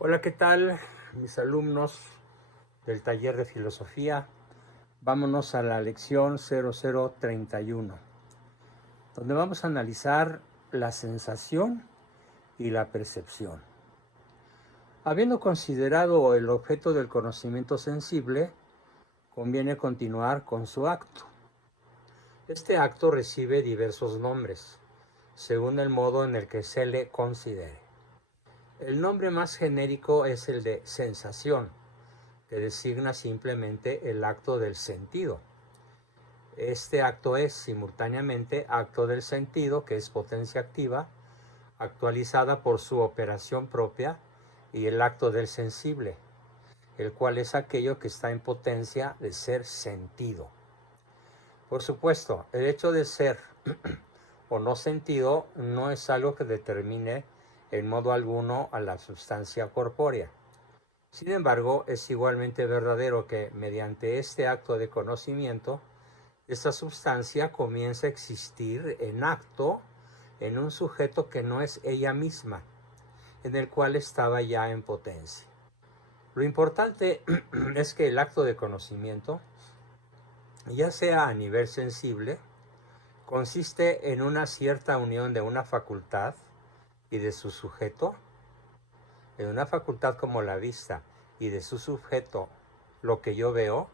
Hola, ¿qué tal, mis alumnos del taller de filosofía? Vámonos a la lección 0031, donde vamos a analizar la sensación y la percepción. Habiendo considerado el objeto del conocimiento sensible, conviene continuar con su acto. Este acto recibe diversos nombres, según el modo en el que se le considere. El nombre más genérico es el de sensación, que designa simplemente el acto del sentido. Este acto es simultáneamente acto del sentido, que es potencia activa, actualizada por su operación propia, y el acto del sensible, el cual es aquello que está en potencia de ser sentido. Por supuesto, el hecho de ser o no sentido no es algo que determine en modo alguno a la sustancia corpórea. Sin embargo, es igualmente verdadero que mediante este acto de conocimiento, esta sustancia comienza a existir en acto en un sujeto que no es ella misma, en el cual estaba ya en potencia. Lo importante es que el acto de conocimiento, ya sea a nivel sensible, consiste en una cierta unión de una facultad y de su sujeto, en una facultad como la vista y de su sujeto, lo que yo veo,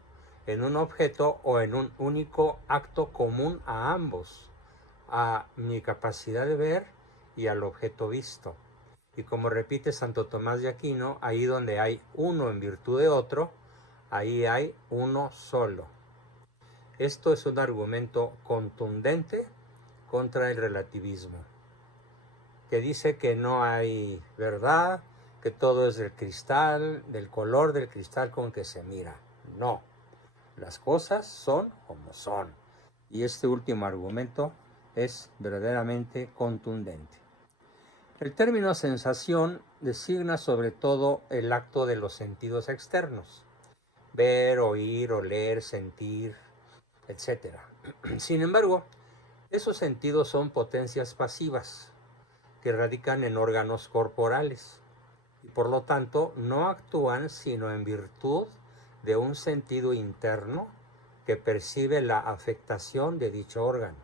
en un objeto o en un único acto común a ambos, a mi capacidad de ver y al objeto visto. Y como repite Santo Tomás de Aquino, ahí donde hay uno en virtud de otro, ahí hay uno solo. Esto es un argumento contundente contra el relativismo, que dice que no hay verdad, que todo es del cristal, del color del cristal con que se mira. No, las cosas son como son. Y este último argumento es verdaderamente contundente. El término sensación designa sobre todo el acto de los sentidos externos: ver, oír, oler, sentir, etc. Sin embargo, esos sentidos son potencias pasivas que radican en órganos corporales y por lo tanto no actúan sino en virtud de un sentido interno que percibe la afectación de dicho órgano.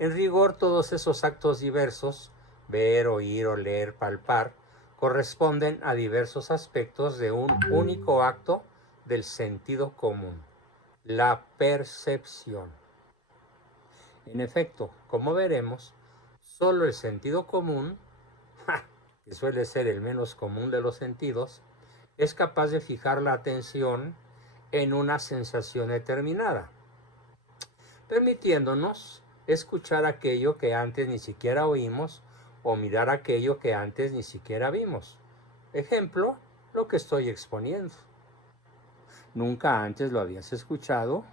En rigor, todos esos actos diversos, ver, oír, oler, palpar, corresponden a diversos aspectos de un único acto del sentido común, la percepción. En efecto, como veremos, solo el sentido común, que suele ser el menos común de los sentidos, es capaz de fijar la atención en una sensación determinada, permitiéndonos escuchar aquello que antes ni siquiera oímos o mirar aquello que antes ni siquiera vimos. Ejemplo, lo que estoy exponiendo. Nunca antes lo habías escuchado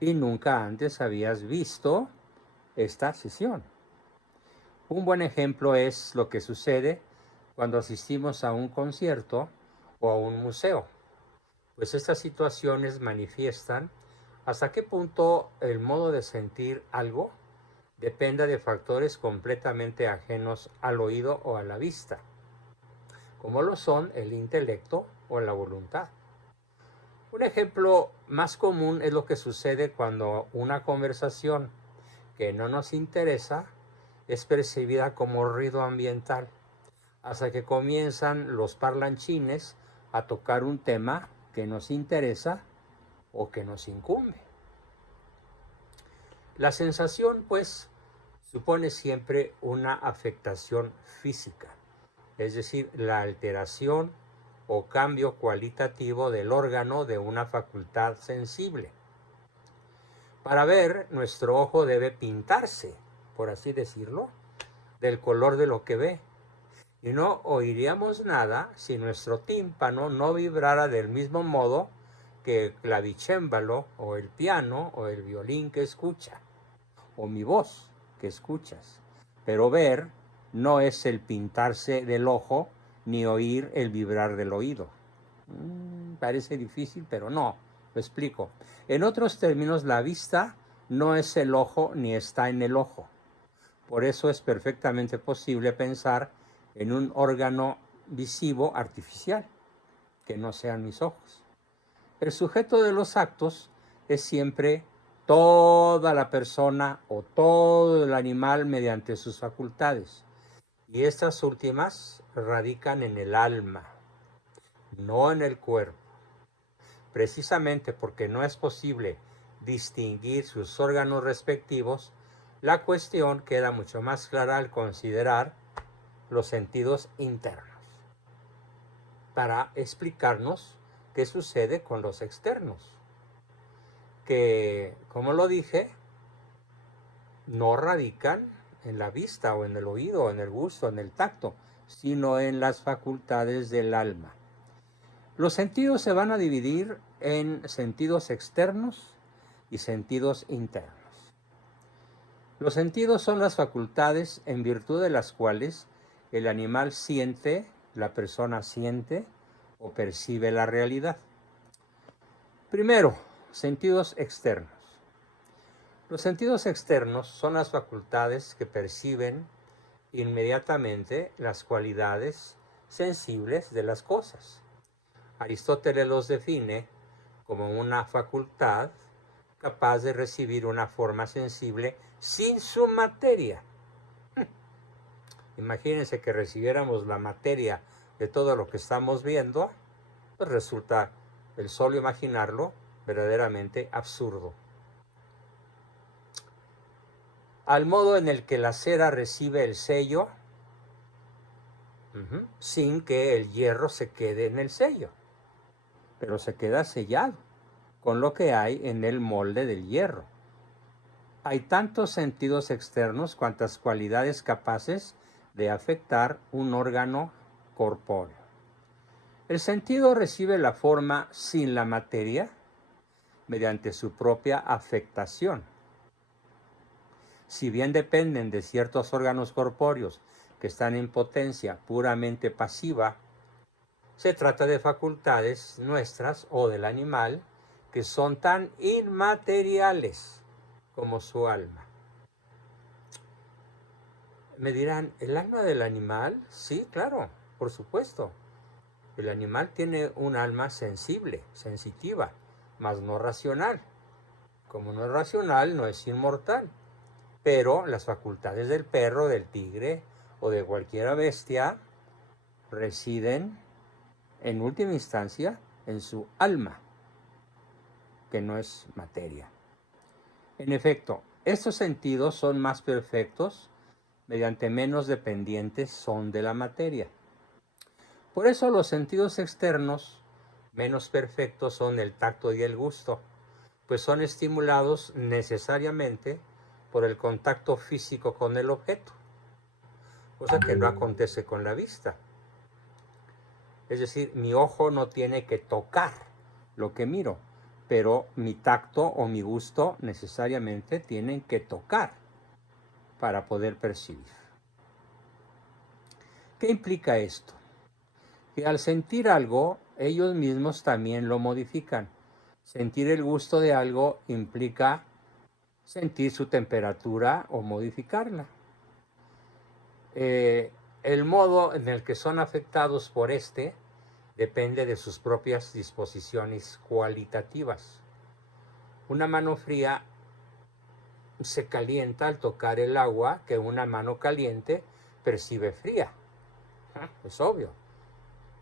y nunca antes habías visto esta sesión. Un buen ejemplo es lo que sucede cuando asistimos a un concierto o a un museo, pues estas situaciones manifiestan hasta qué punto el modo de sentir algo dependa de factores completamente ajenos al oído o a la vista, como lo son el intelecto o la voluntad. Un ejemplo más común es lo que sucede cuando una conversación que no nos interesa es percibida como ruido ambiental, hasta que comienzan los parlanchines a tocar un tema que nos interesa o que nos incumbe. La sensación, pues, supone siempre una afectación física, es decir, la alteración o cambio cualitativo del órgano de una facultad sensible. Para ver, nuestro ojo debe pintarse, por así decirlo, del color de lo que ve. Y no oiríamos nada si nuestro tímpano no vibrara del mismo modo que el clavicémbalo o el piano o el violín que escucha, o mi voz que escuchas. Pero ver no es el pintarse del ojo ni oír el vibrar del oído. Parece difícil, pero no, lo explico. En otros términos, la vista no es el ojo ni está en el ojo. Por eso es perfectamente posible pensar en un órgano visivo artificial, que no sean mis ojos. El sujeto de los actos es siempre toda la persona o todo el animal mediante sus facultades. Y estas últimas radican en el alma, no en el cuerpo. Precisamente porque no es posible distinguir sus órganos respectivos, la cuestión queda mucho más clara al considerar los sentidos internos, para explicarnos qué sucede con los externos, que, como lo dije, no radican en la vista o en el oído, en el gusto, en el tacto, sino en las facultades del alma. Los sentidos se van a dividir en sentidos externos y sentidos internos. Los sentidos son las facultades en virtud de las cuales el animal siente, la persona siente o percibe la realidad. Primero, sentidos externos. Los sentidos externos son las facultades que perciben inmediatamente las cualidades sensibles de las cosas. Aristóteles los define como una facultad capaz de recibir una forma sensible sin su materia. Imagínense que recibiéramos la materia de todo lo que estamos viendo, pues resulta el solo imaginarlo verdaderamente absurdo. Al modo en el que la cera recibe el sello, sin que el hierro se quede en el sello, pero se queda sellado con lo que hay en el molde del hierro. Hay tantos sentidos externos cuantas cualidades capaces de afectar un órgano corpóreo. El sentido recibe la forma sin la materia mediante su propia afectación. Si bien dependen de ciertos órganos corpóreos que están en potencia puramente pasiva, se trata de facultades nuestras o del animal que son tan inmateriales como su alma. Me dirán, ¿el alma del animal? Sí, claro, por supuesto. El animal tiene un alma sensible, sensitiva, mas no racional. Como no es racional, no es inmortal. Pero las facultades del perro, del tigre o de cualquier bestia residen, en última instancia, en su alma, que no es materia. En efecto, estos sentidos son más perfectos mediante menos dependientes son de la materia. Por eso los sentidos externos menos perfectos son el tacto y el gusto, pues son estimulados necesariamente por el contacto físico con el objeto, cosa que no acontece con la vista. Es decir, mi ojo no tiene que tocar lo que miro, pero mi tacto o mi gusto necesariamente tienen que tocar para poder percibir. ¿Qué implica esto? Que al sentir algo, ellos mismos también lo modifican. Sentir el gusto de algo implica sentir su temperatura o modificarla. El modo en el que son afectados por este depende de sus propias disposiciones cualitativas. Una mano fría se calienta al tocar el agua que una mano caliente percibe fría. Es obvio.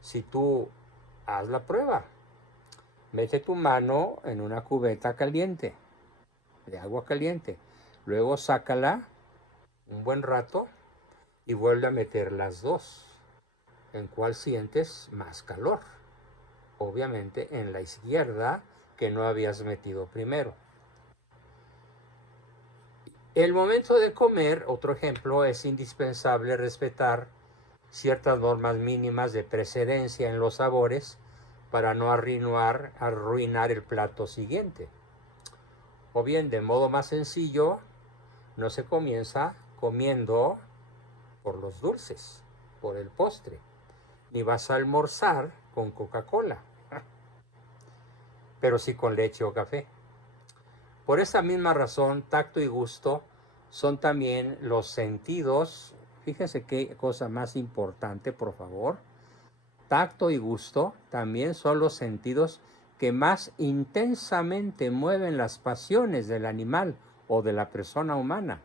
Si tú haz la prueba, mete tu mano en una cubeta caliente, de agua caliente, luego sácala un buen rato y vuelve a meter las dos. ¿En cuál sientes más calor? Obviamente en la izquierda, que no habías metido primero. El momento de comer, otro ejemplo, es indispensable respetar ciertas normas mínimas de precedencia en los sabores para no arruinar el plato siguiente. O bien, de modo más sencillo, no se comienza comiendo por los dulces, por el postre, ni vas a almorzar con Coca-Cola, pero sí con leche o café. Por esa misma razón, tacto y gusto son también los sentidos Fíjese qué cosa más importante, por favor. Tacto y gusto también son los sentidos que más intensamente mueven las pasiones del animal o de la persona humana.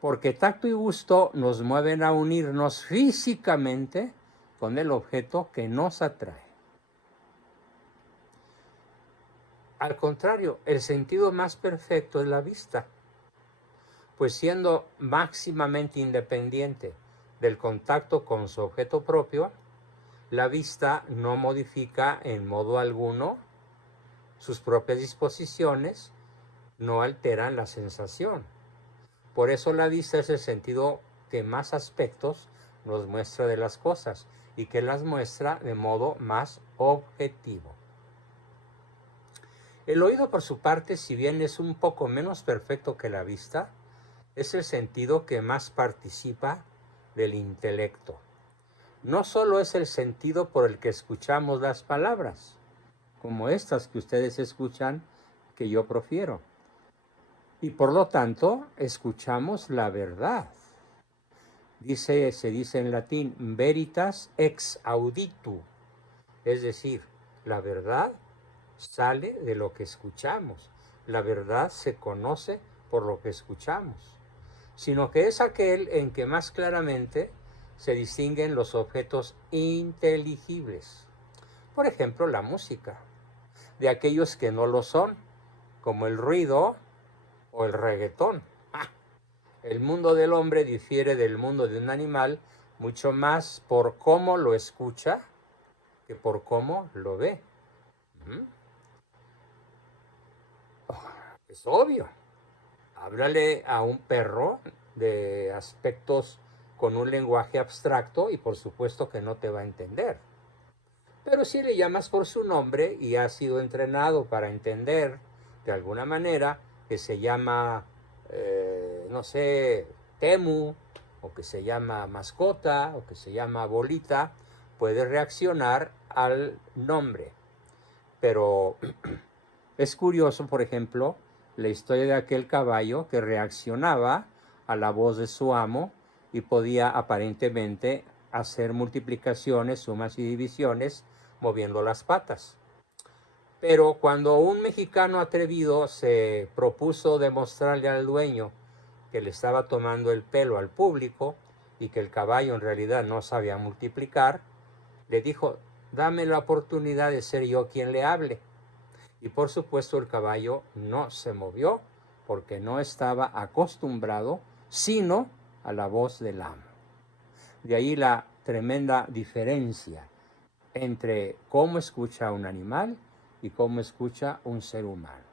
Porque tacto y gusto nos mueven a unirnos físicamente con el objeto que nos atrae. Al contrario, el sentido más perfecto es la vista, pues siendo máximamente independiente del contacto con su objeto propio, la vista no modifica en modo alguno sus propias disposiciones, no alteran la sensación. Por eso la vista es el sentido que más aspectos nos muestra de las cosas y que las muestra de modo más objetivo. El oído, por su parte, si bien es un poco menos perfecto que la vista, es el sentido que más participa del intelecto. No solo es el sentido por el que escuchamos las palabras, como estas que ustedes escuchan, que yo profiero. Y por lo tanto, escuchamos la verdad. Se dice en latín, veritas ex auditu, es decir, la verdad sale de lo que escuchamos. La verdad se conoce por lo que escuchamos, sino que es aquel en que más claramente se distinguen los objetos inteligibles. Por ejemplo, la música, de aquellos que no lo son, como el ruido o el reggaetón. El mundo del hombre difiere del mundo de un animal mucho más por cómo lo escucha que por cómo lo ve. Es obvio. Háblale a un perro de aspectos con un lenguaje abstracto y por supuesto que no te va a entender. Pero si le llamas por su nombre y ha sido entrenado para entender de alguna manera, que se llama, no sé, Temu, o que se llama mascota, o que se llama bolita, puede reaccionar al nombre. Pero es curioso, por ejemplo, la historia de aquel caballo que reaccionaba a la voz de su amo y podía aparentemente hacer multiplicaciones, sumas y divisiones moviendo las patas. Pero cuando un mexicano atrevido se propuso demostrarle al dueño que le estaba tomando el pelo al público y que el caballo en realidad no sabía multiplicar, le dijo, dame la oportunidad de ser yo quien le hable. Y por supuesto el caballo no se movió porque no estaba acostumbrado sino a la voz del amo. De ahí la tremenda diferencia entre cómo escucha un animal y cómo escucha un ser humano.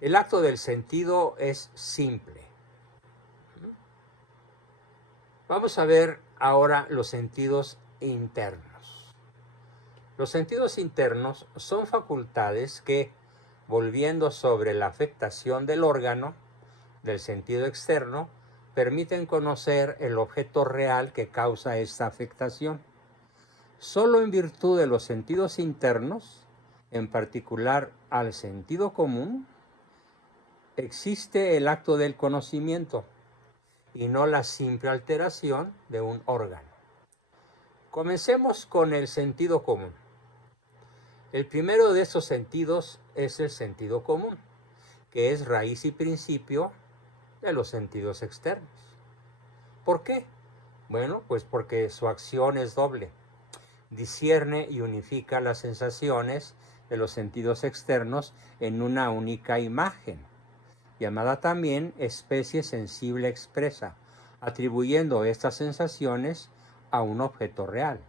El acto del sentido es simple. Vamos a ver ahora los sentidos internos. Los sentidos internos son facultades que, volviendo sobre la afectación del órgano, del sentido externo, permiten conocer el objeto real que causa esta afectación. Solo en virtud de los sentidos internos, en particular al sentido común, existe el acto del conocimiento y no la simple alteración de un órgano. Comencemos con el sentido común. El primero de estos sentidos es el sentido común, que es raíz y principio de los sentidos externos. ¿Por qué? Bueno, pues porque su acción es doble. Discierne y unifica las sensaciones de los sentidos externos en una única imagen, llamada también especie sensible expresa, atribuyendo estas sensaciones a un objeto real.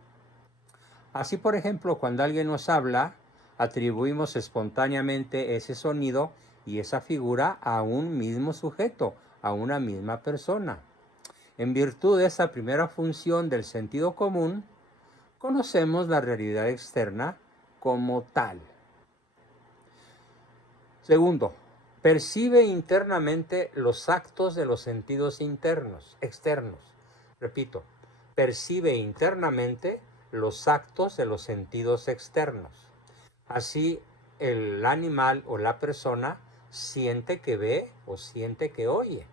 Así, por ejemplo, cuando alguien nos habla, atribuimos espontáneamente ese sonido y esa figura a un mismo sujeto, a una misma persona. En virtud de esta primera función del sentido común, conocemos la realidad externa como tal. Segundo, percibe internamente los actos de los sentidos externos. Repito, percibe internamente los actos de los sentidos externos. Así, el animal o la persona siente que ve o siente que oye.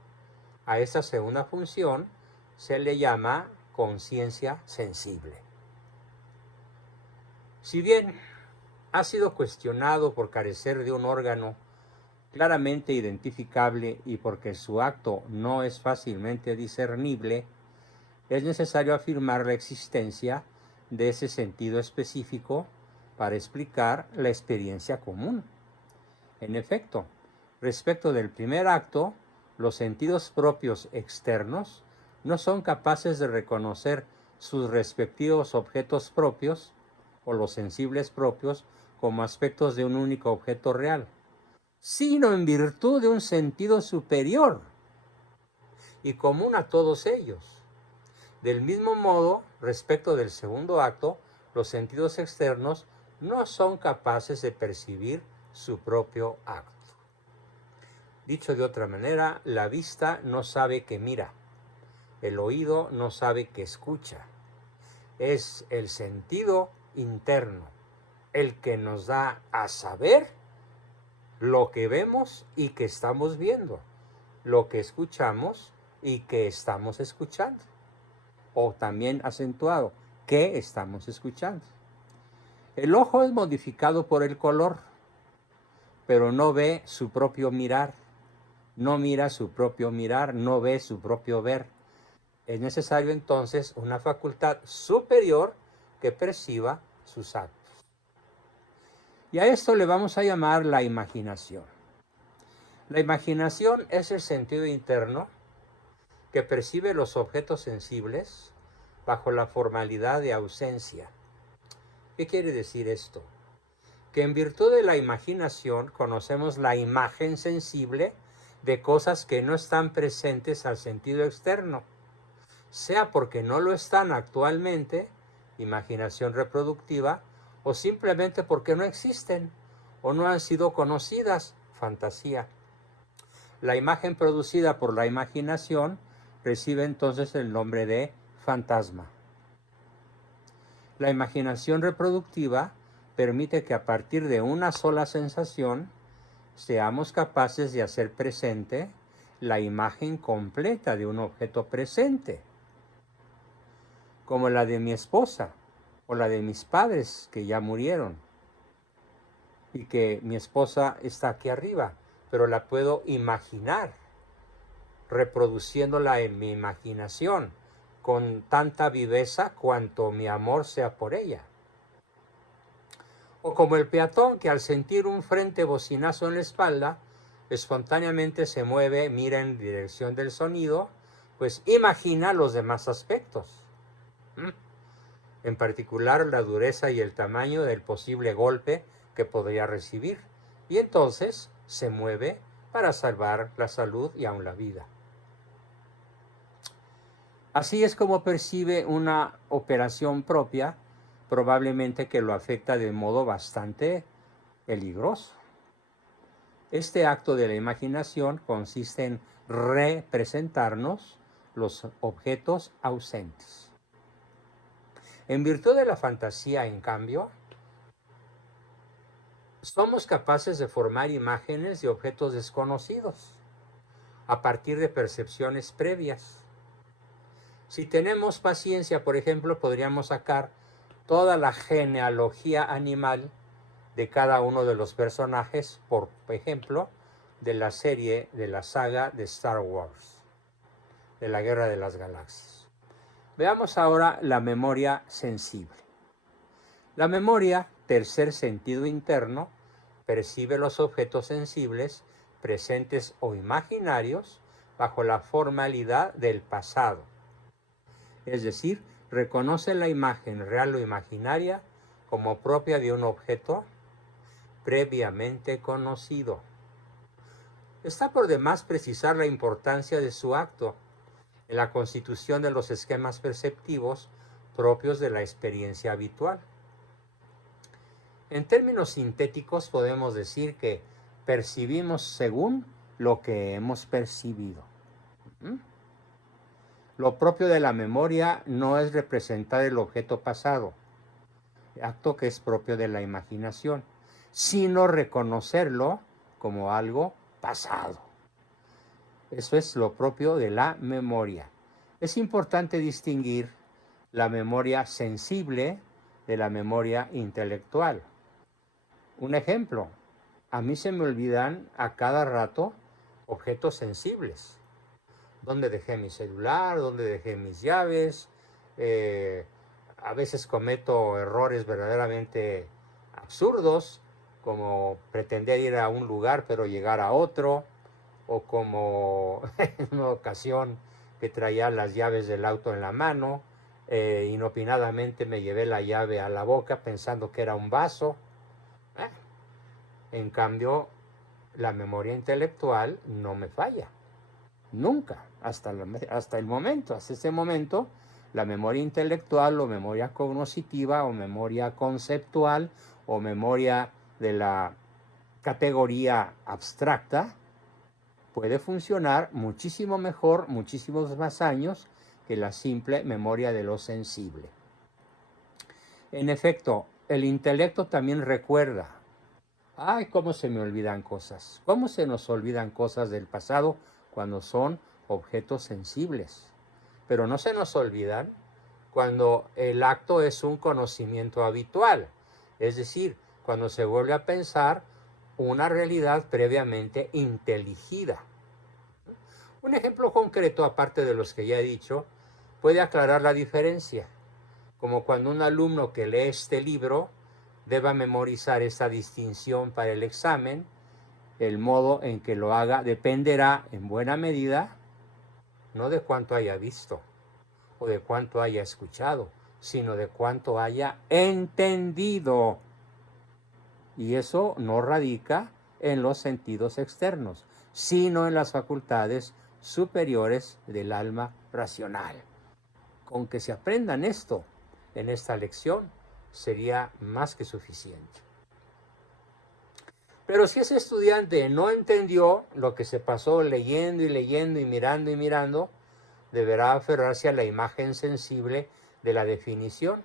A esa segunda función se le llama conciencia sensible. Si bien ha sido cuestionado por carecer de un órgano claramente identificable y porque su acto no es fácilmente discernible, es necesario afirmar la existencia de ese sentido específico para explicar la experiencia común. En efecto, respecto del primer acto, los sentidos propios externos no son capaces de reconocer sus respectivos objetos propios o los sensibles propios como aspectos de un único objeto real, sino en virtud de un sentido superior y común a todos ellos. Del mismo modo, respecto del segundo acto, los sentidos externos no son capaces de percibir su propio acto. Dicho de otra manera, la vista no sabe que mira, el oído no sabe que escucha. Es el sentido interno el que nos da a saber lo que vemos y que estamos viendo, lo que escuchamos y que estamos escuchando, o también acentuado, que estamos escuchando. El ojo es modificado por el color, pero no ve su propio mirar, no mira su propio mirar, no ve su propio ver. Es necesario entonces una facultad superior que perciba sus actos. Y a esto le vamos a llamar la imaginación. La imaginación es el sentido interno que percibe los objetos sensibles bajo la formalidad de ausencia. ¿Qué quiere decir esto? Que en virtud de la imaginación conocemos la imagen sensible de cosas que no están presentes al sentido externo, sea porque no lo están actualmente, imaginación reproductiva, o simplemente porque no existen o no han sido conocidas, fantasía. La imagen producida por la imaginación recibe entonces el nombre de fantasma. La imaginación reproductiva permite que a partir de una sola sensación seamos capaces de hacer presente la imagen completa de un objeto presente, como la de mi esposa o la de mis padres que ya murieron y que mi esposa está aquí arriba, pero la puedo imaginar, reproduciéndola en mi imaginación con tanta viveza cuanto mi amor sea por ella. O como el peatón que al sentir un frente bocinazo en la espalda, espontáneamente se mueve, mira en dirección del sonido, pues imagina los demás aspectos. En particular la dureza y el tamaño del posible golpe que podría recibir. Y entonces se mueve para salvar la salud y aun la vida. Así es como percibe una operación propia, probablemente que lo afecta de modo bastante peligroso. Este acto de la imaginación consiste en representarnos los objetos ausentes. En virtud de la fantasía, en cambio, somos capaces de formar imágenes de objetos desconocidos a partir de percepciones previas. Si tenemos paciencia, por ejemplo, podríamos sacar toda la genealogía animal de cada uno de los personajes, por ejemplo, de la serie, de la saga de Star Wars, de la Guerra de las Galaxias. Veamos ahora la memoria sensible. La memoria, tercer sentido interno, percibe los objetos sensibles, presentes o imaginarios, bajo la formalidad del pasado. Es decir, reconoce la imagen real o imaginaria como propia de un objeto previamente conocido. Está por demás precisar la importancia de su acto en la constitución de los esquemas perceptivos propios de la experiencia habitual. En términos sintéticos podemos decir que percibimos según lo que hemos percibido. Lo propio de la memoria no es representar el objeto pasado, acto que es propio de la imaginación, sino reconocerlo como algo pasado. Eso es lo propio de la memoria. Es importante distinguir la memoria sensible de la memoria intelectual. Un ejemplo, a mí se me olvidan a cada rato objetos sensibles. ¿Dónde dejé mi celular? ¿Dónde dejé mis llaves? A veces cometo errores verdaderamente absurdos, como pretender ir a un lugar pero llegar a otro, o como en una ocasión que traía las llaves del auto en la mano, inopinadamente me llevé la llave a la boca pensando que era un vaso. En cambio, la memoria intelectual no me falla. Nunca, hasta el momento, hasta ese momento, la memoria intelectual o memoria cognoscitiva o memoria conceptual o memoria de la categoría abstracta puede funcionar muchísimo mejor, muchísimos más años que la simple memoria de lo sensible. En efecto, el intelecto también recuerda. Ay, cómo se me olvidan cosas. ¿Cómo se nos olvidan cosas del pasado cuando son objetos sensibles? Pero no se nos olvidan cuando el acto es un conocimiento habitual. Es decir, cuando se vuelve a pensar una realidad previamente inteligida. Un ejemplo concreto, aparte de los que ya he dicho, puede aclarar la diferencia. Como cuando un alumno que lee este libro deba memorizar esta distinción para el examen, el modo en que lo haga dependerá en buena medida no de cuánto haya visto o de cuánto haya escuchado, sino de cuánto haya entendido. Y eso no radica en los sentidos externos, sino en las facultades superiores del alma racional. Con que se aprendan esto en esta lección sería más que suficiente. Pero si ese estudiante no entendió lo que se pasó leyendo y leyendo y mirando, deberá aferrarse a la imagen sensible de la definición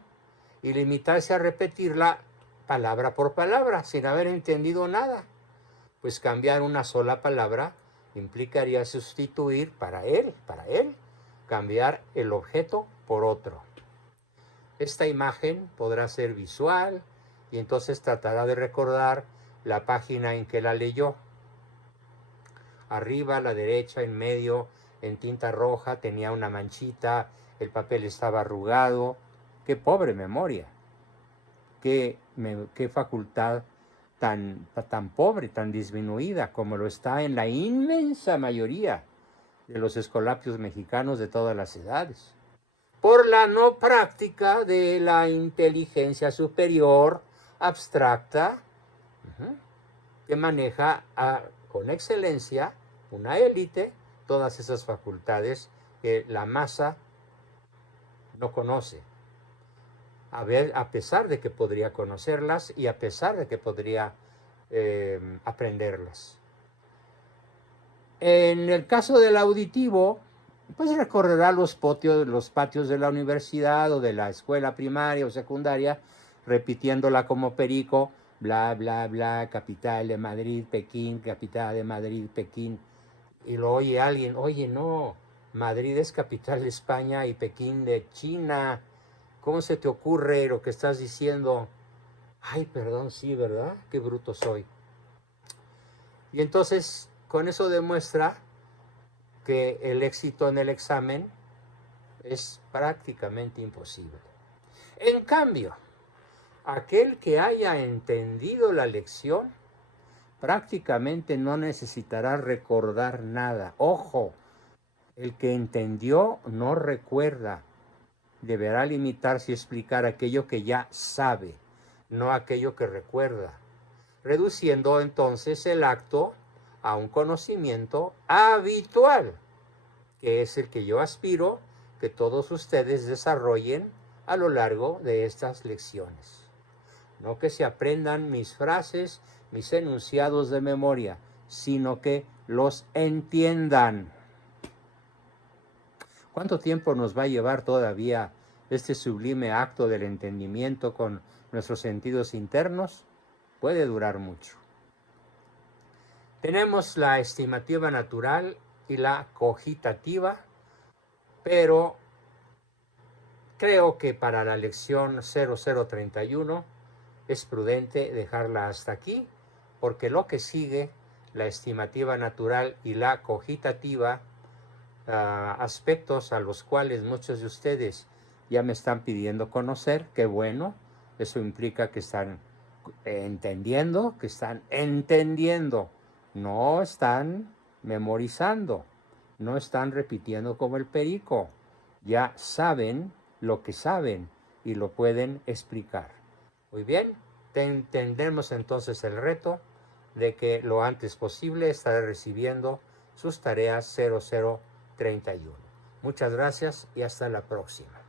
y limitarse a repetirla palabra por palabra sin haber entendido nada. Pues cambiar una sola palabra implicaría sustituir para él, cambiar el objeto por otro. Esta imagen podrá ser visual y entonces tratará de recordar la página en que la leyó. Arriba, a la derecha, en medio, en tinta roja, tenía una manchita, el papel estaba arrugado. ¡Qué pobre memoria! ¡Qué facultad tan pobre, tan disminuida, como lo está en la inmensa mayoría de los escolapios mexicanos de todas las edades! Por la no práctica de la inteligencia superior abstracta, que maneja con excelencia una élite todas esas facultades que la masa no conoce, a pesar de que podría conocerlas y a pesar de que podría aprenderlas. En el caso del auditivo, pues recorrerá los patios de la universidad o de la escuela primaria o secundaria, repitiéndola como perico, bla, bla, bla, capital de Madrid, Pekín, capital de Madrid, Pekín. Y lo oye alguien, oye, no, Madrid es capital de España y Pekín de China. ¿Cómo se te ocurre lo que estás diciendo? Ay, perdón, sí, ¿verdad? Qué bruto soy. Y entonces, con eso demuestra que el éxito en el examen es prácticamente imposible. En cambio, aquel que haya entendido la lección prácticamente no necesitará recordar nada. Ojo, el que entendió no recuerda. Deberá limitarse a explicar aquello que ya sabe, no aquello que recuerda, reduciendo entonces el acto a un conocimiento habitual, que es el que yo aspiro que todos ustedes desarrollen a lo largo de estas lecciones. No que se aprendan mis frases, mis enunciados de memoria, sino que los entiendan. ¿Cuánto tiempo nos va a llevar todavía este sublime acto del entendimiento con nuestros sentidos internos? Puede durar mucho. Tenemos la estimativa natural y la cogitativa, pero creo que para la lección 0031 es prudente dejarla hasta aquí, porque lo que sigue, la estimativa natural y la cogitativa, aspectos a los cuales muchos de ustedes ya me están pidiendo conocer, qué bueno, eso implica que están entendiendo, no están memorizando, no están repitiendo como el perico, ya saben lo que saben y lo pueden explicar. Muy bien, tendremos entonces el reto de que lo antes posible estaré recibiendo sus tareas 0031. Muchas gracias y hasta la próxima.